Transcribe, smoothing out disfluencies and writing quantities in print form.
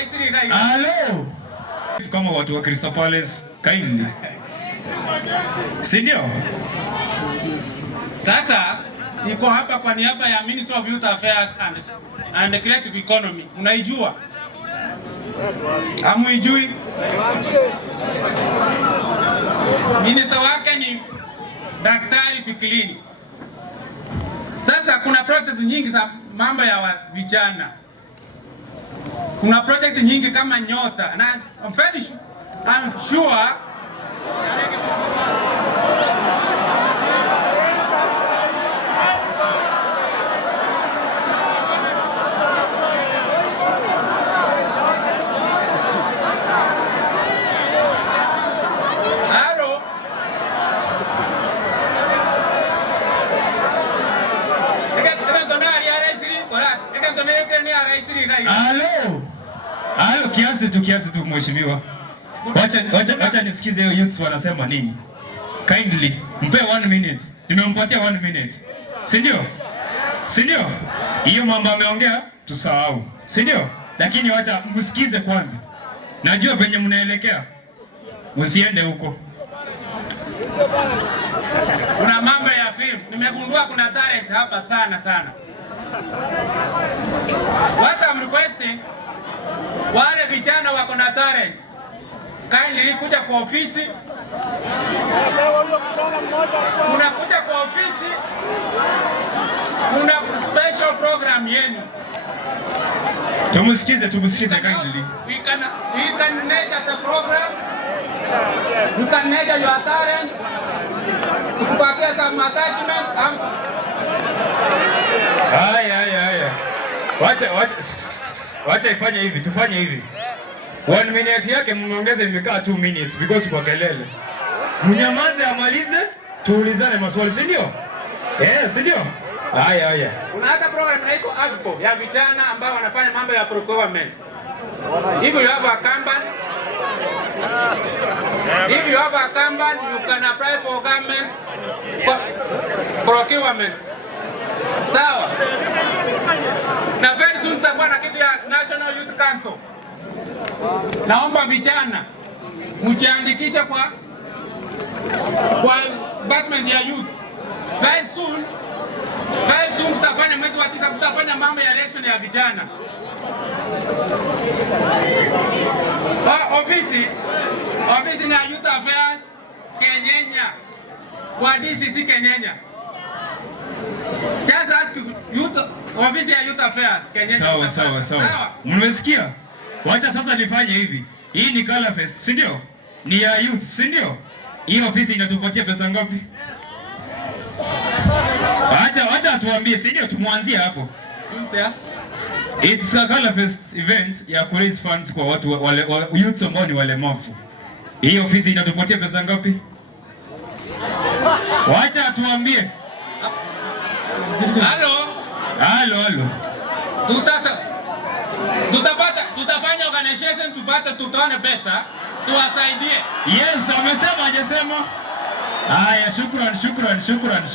Hello. Kama watu wa Crystal Palace kindly. Sindio? Sasa niko hapa kwa niaba ya Ministry of Youth Affairs and Creative Economy. Unaijua? Hamuijui? Minister wake ni Daktari Fikilini. Sasa kuna projects nyingi za mambo ya vijana. Kuna project nyingi kama Nyota na I'm sure Halo, kiasi tu mheshimiwa. Wacha nisikize hiyo youth wanasema nini. Kindly, mpe 1 minute. Tumempatia 1 minute. Sindio? Hiyo mambo ameongea tusahau. Sindio? Lakini wacha msikize kwanza. Najua penye mnaelekea. Msiende huko. Kuna mambo ya film. Nimegundua kuna talent hapa sana. What I'm requesting, wale vijana wako na talent, kindly kuja kwa ofisi. Unakuja kwa ofisi, kuna special program yenu. Tumusikize kindly. We can nurture the program. You can nurture your talent. Tukupatia some attachment. Haya. Wacha ifanye hivi, tufanye hivi. 1 minute yake mmeongeze imekaa 2 minutes because kwa kelele. Mnyamaze amalize, tuulizane maswali, si ndio? Si ndio? Haya. Kuna hata program inaitwa AGPO ya vijana ambao wanafanya mambo ya procurement. If you have a company, you can apply for government procurement. Sawa. Na very soon tutakuwa na kitu ya National Youth Council. Naomba vijana mjiandikishe kwa department ya youth. Very soon tutafanya mwezi wa 9 tutafanya mambo ya election ya vijana. Ofisi na Youth Affairs Kenyenya. Kwa DCC Kenyenya. Just ask ofisi ya Youth Affairs Kenyenya. Sawa. Mmesikia? Wacha sasa nifanye hivi. Hii ni Color Fest, si ndio? Ni ya youth, si ndio? Hii ofisi inatupatia pesa ngapi? Wacha tuambie, si ndio? Tumwanzie hapo. It's a Color Fest event ya raise funds kwa watu wale youth ambao ni walemavu. Hii ofisi inatupatia pesa ngapi? Wacha tuambie. Halo. Tutafanya organization tutaone pesa tuwasaidie. Yes, amesema hajasema. Haya, shukran.